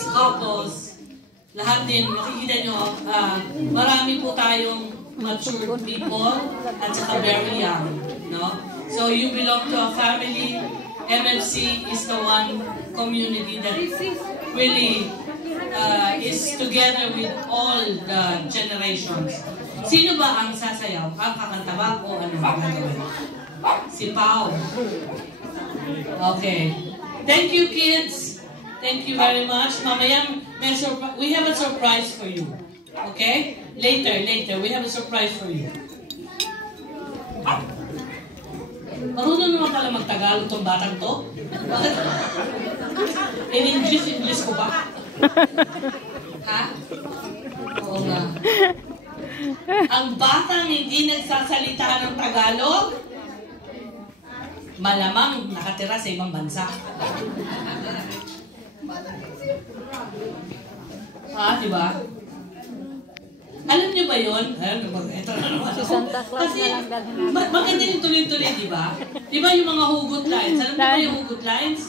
kids, couples, lahat din, makikita nyo, marami po tayong mature people at saka very young. No? So you belong to a family. MFC is the one community that really is together with all the generations. Sino ba ang sasayaw? Ang kakanta ba o ano? Si Pao. Okay. Thank you, kids. Thank you very much. Mamaya, we have a surprise for you. Okay? Later, we have a surprise for you. Marunong naman pala magtagalog itong batang to. Bakit? In English ko ba? Ha? Oo nga. Ang batang hindi nagsasalita ng Tagalog, malamang nakatira sa ibang bansa. Diba? Alam niyo ba yun? Ito na naman ako. Kasi maganda yung tuloy-tuloy, diba? Diba yung mga hugot lines? Alam niyo ba yung hugot lines?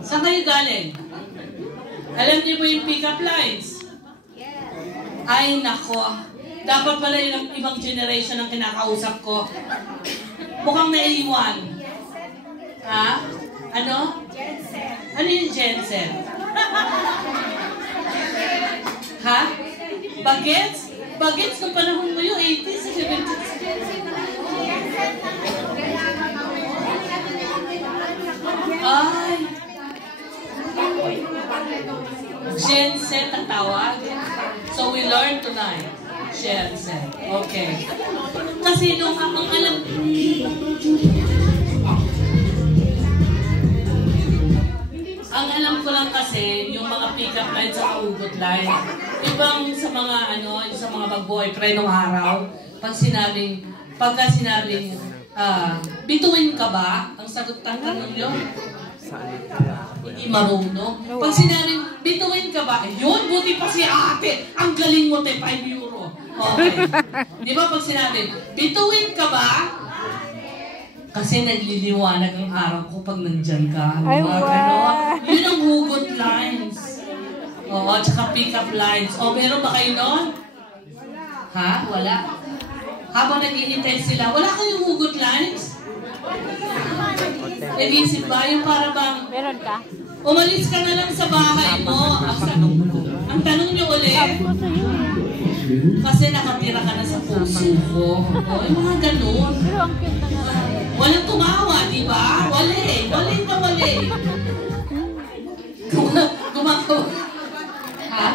Saan kayo galing? Alam niyo ba yung pick-up lines? Ay, nako. Dapat pala yung ibang generation ang kinakausap ko. Mukhang naiwan. Ha? Ano? Ano yung Jensen? Ha? Bagets? Bagets kung panahon mo yung 80s, 70s. Ay. Jensen ang tawag. So we learn tonight. Jensen. Okay. Kasi nung ang alam... Ang alam ko lang kasi, yung mga pick-up lines sa hugot lines, ibang sa mga sa mga mag-boyfriend ng araw, pagka sinabing, bituin ka ba? Ang sagot ng tanong yun, hindi marunong. Pag sinabing, bituin ka ba? Yun, buti pa si ate. Ang galing mo, 5 euro. Okay. Di ba pag sinabing, bituin ka ba? Kasi nagliliwanag ang araw ko pag nandyan ka. Ay, wow. Yun ang hugot lines. Oo, tsaka pick-up lines. O, meron ba kayo nun? Ha? Wala? Habang nag-iintay sila, wala kayong hugot lines? Nag-iisip ba? Yung para bang... Meron ka? Umalis ka na lang sa bahay mo. Ang tanong nyo ulit. Kasi nakatira ka na sa puso ko. O, yung mga ganun. Pero ang cute na. Walang tumawa, di ba? Wali. Wali na wali. Gumagawa. Ha?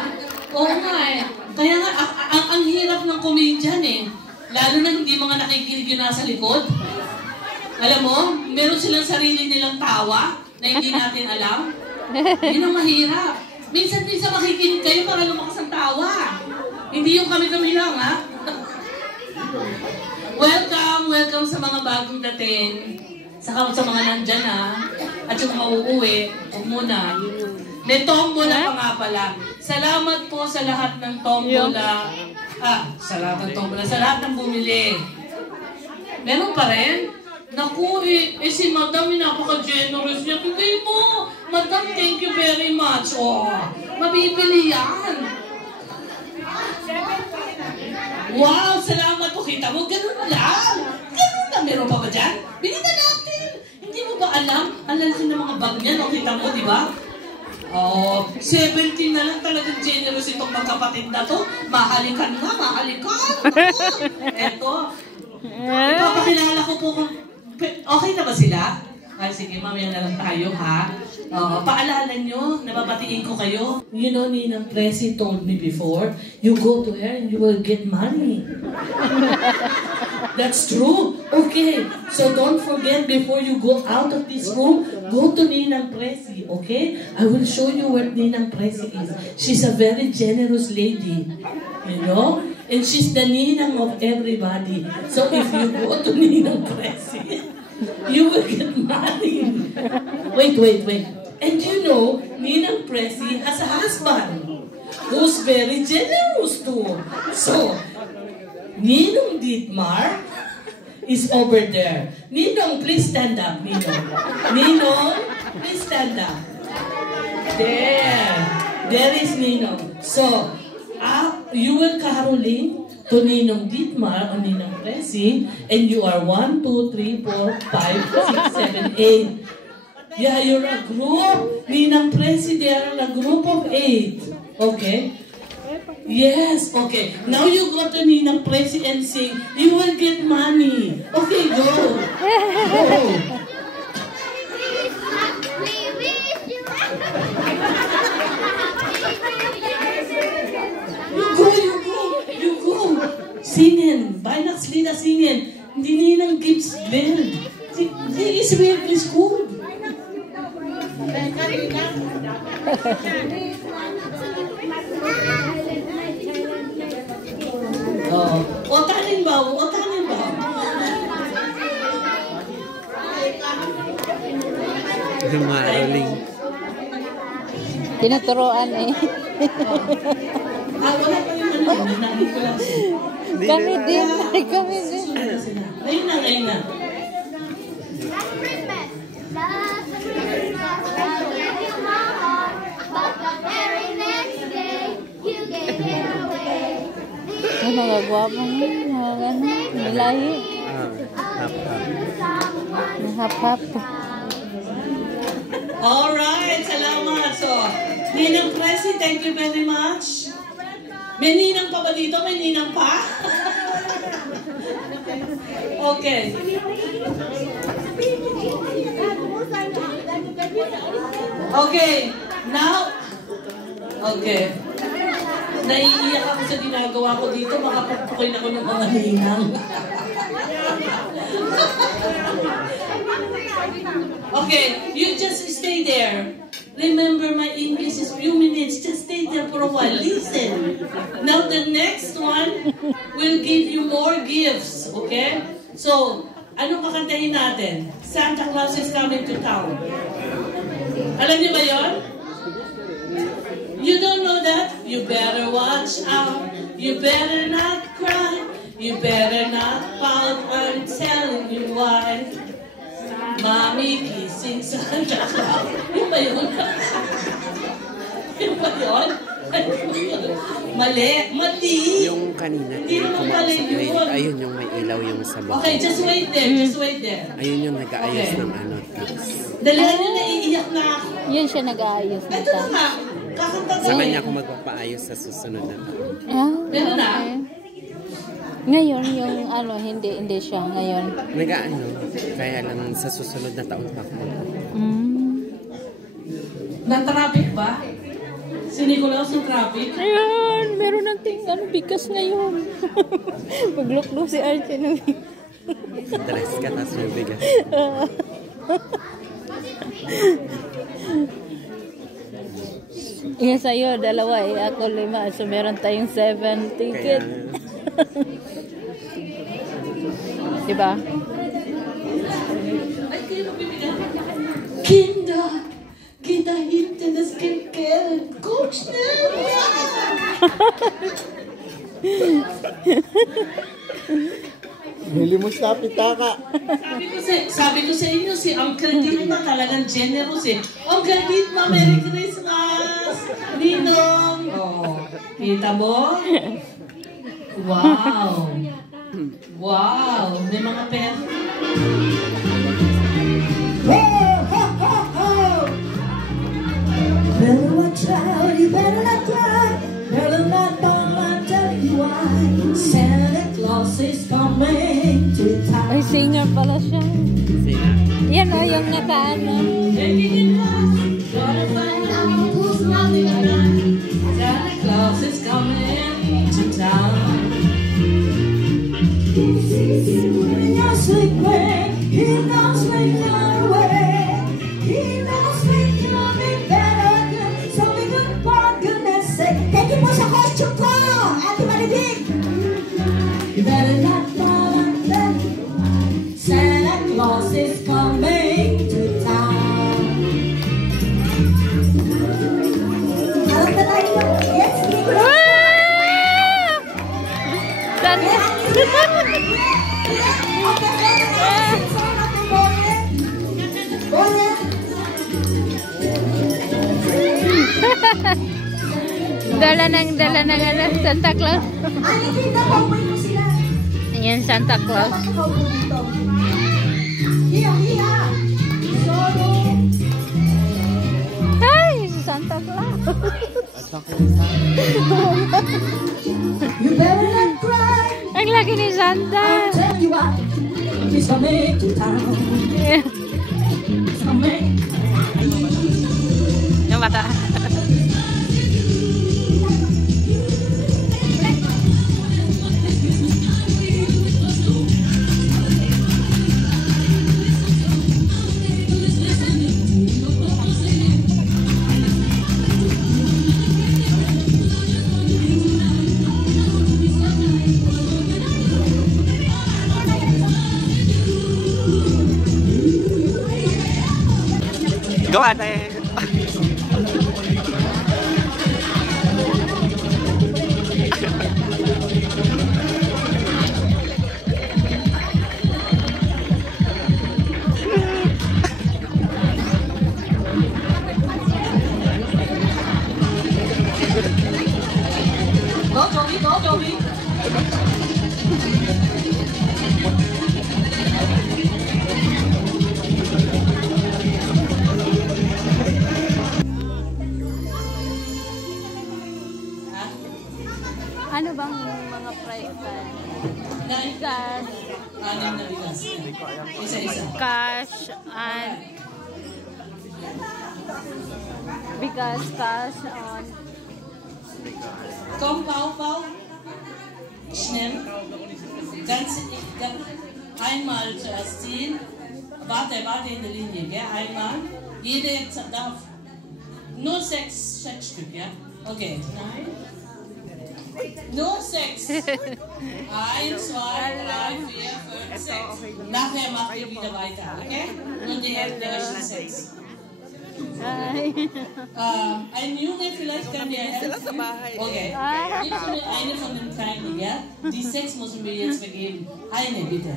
Oo nga eh. Kaya nga, ang hirap ng comedian eh. Lalo na hindi mga nakikinig yun nasa likod. Alam mo, meron silang sarili nilang tawa na hindi natin alam. Yun ang mahirap. Minsan makikinig kayo para lumakas ang tawa. Hindi yung kami-kami lang, ha? Welcome sa mga bagong dating. Saka sa mga nandyan, ha? At yung mga uuwi, huwag muna. May tombola pa nga pala. Salamat po sa lahat ng tombola. Sa lahat ng tombola. Sa lahat ng bumili. Meron pa rin? Naku, si Madam, napaka-generous niya. Bigay mo. Madam, thank you very much. Oh, mabibili yan. Wow, salamat po. Kita mo, ganun lang. Ganun lang. Meron pa ba dyan? Bili na natin. Hindi mo ba alam? Ang lalaki ng mga bag niya, no? Kita mo, di ba? Oh, 17 na lang talagang generous itong magkapatid na to. Mahalikan na, mahalikan. Eto. Ipapakilala ko po kung... Okay na ba sila? Ay, sige, mamaya na lang tayo, ha? Paalala nyo, nababatiin ko kayo. You know, Ninang Presi told me before, you go to her and you will get money. That's true. Okay, so don't forget before you go out of this room, go to Ninang Presi, okay? I will show you what Ninang Presi is. She's a very generous lady, you know? And she's the ninang of everybody. So if you go to Ninang Presi, you will get money. Wait. And you know, Ninang Presi has a husband who's very generous too. So, Ninong Dietmar is over there. Ninong, please stand up, Ninong. Ninong, please stand up. There. There is Ninong. So, you will caroling to Ninong Ditmar or Ninong Presi, and you are 1, 2, 3, 4, 5, 6, 7, 8. Yeah, you're a group. Ninang Presi, they are a group of 8. Okay? Yes, okay. Now you go to Ninang Presi and sing, you will get money. Okay, go. Go. You go. Singen. Weihnachtslieder singen. Die Ninang gives well. Die is really good. O tanin ba? Maroling. Tinuturoan eh. Wala pa yung nanay ko lang. Kami din. Ngayon na. Ay, mga gwapong mga gano'n. Milahi. Hap-hap. Alright, salamat. So, Ninang Presi, thank you very much. May ninang pa ba dito? May ninang pa? Okay. Okay, now, okay. Naiiyak ako sa ginagawa ko dito, makapagpukin ako ng mga ninang. Okay, you just stay there. Remember, my English is few minutes. Just stay there for a while. Listen. Now, the next one will give you more gifts. Okay? So, anong kakantahin natin? Santa Claus is coming to town. Alam niyo ba yun? You don't know that? You better watch out. You better not cry. You better not pout. I'm telling you why. Mommy kissing Santa Claus. Yun ba yun? Yun ba yun? Mali. Yung kanina, Hindi naman pala yun. ayun yung may ilaw yung sa baba. Okay, just wait there. Ayun yung nag-aayos ng ano. Dalihan nyo, naiiyak na ako. Yun siya nag-aayos Ito na nga. Kakanta Sa ko kanya ako magpapaayos sa susunod na taon. Meron na? Ngayon, yung ano, hindi siya ngayon. Nag-ano, kaya lang sa susunod na taon pa ako. Na-traffic ba? Si Nicolaus yung traffic? Ayun, meron nating bigas ngayon. Magluklo si Archie nung Dress ka, tapos may bigas. Iya sa'yo, 2 eh. Ako 5. So, meron tayong 7 ticket. Diba? Kinder, geht da hinten das Geld. Guck schnell! Nilimos na pitaka. Sabi ko sa inyo, si Uncle Ditma talagang generous eh. Uncle Ditma, Merry Christmas! Ninong! Oh, kita mo? Wow! Wow! May mga pera. Better watch out, you better not cry. Better not fall, I'm telling you why. Santa Claus is coming to town. Ay, singer pala siya. Sina? Yan o, yung nakaano. Gotta find out who's running around. Santa Claus is coming to town. He sees you when you're sleeping. He knows when you're awake. He knows when you'll be better. So be good for goodness sake. Thank you po sa costume ko, Ate Maridig. You better not fall under. Santa Claus is coming to town. Alam na tayo. Yes, Nicolas. Dala ng ano, Santa Claus. Ayan, Santa Claus. Ay, si Santa Claus. Ang laki ni Santa. Yung mata. Go ate! Go, Joey, go, Joey. Ano bang mga price ba? Cash. Anim na bigas. Isa-isa. Cash and because cash on Komm, Pau. Schnell. Einmal zuerst ziehen. Warte in der Linie, gell? Einmal. Jede darf nur sechs Stück, ja? Okay. Nein. Nur 6. 1, 2, 3, 4, 5, 6. Nachher macht ihr wieder weiter, okay? Und die Hälfte ist 6. Ein Junge vielleicht kann dir helfen. Okay. Gibst du mir eine von den Kleinen, ja? Die 6 müssen wir jetzt vergeben. Eine bitte.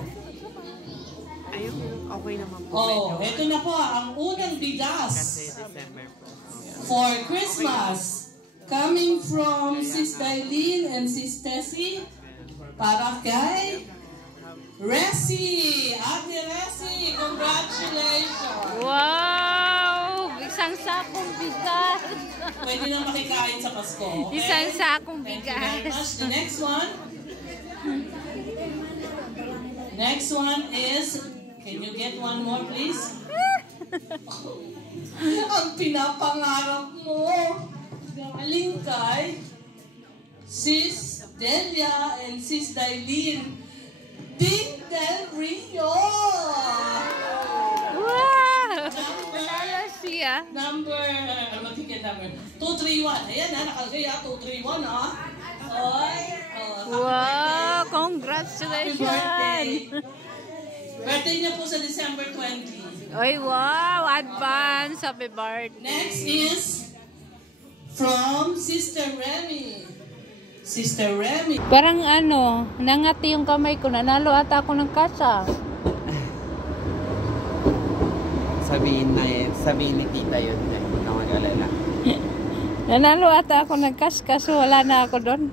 Oh, ito na po ang unang bigas for Christmas. Coming from Sis Dailin and Sis Tessie para kay Resi. Ate Resi, congratulations! wow! Isang sakong bigas. Pwede na makikain sa Pasko. Okay? Isang sakong Thank you very bigas. much. The next one is, can you get one more please? Ang pinapangarap mo. Galing kay Sis Delia and Sis Dailin. Din Del Rio! Wow! Panalo siya. Number 231. Ayan na, nakalagay ha, 231 ha. Oy. Wow! Happy Congratulations! birthday. Birthday niya po sa December 20. Oy, wow! Advance! Happy birthday! Next is from Sister Remy. Sister Remy. Parang ano, nangati yung kamay ko. Nanalo ata ako ng kasa. Sabihin ni tita yun. Huwag na mag-alala. Nanalo ata ako ng kas, kaso wala na ako doon.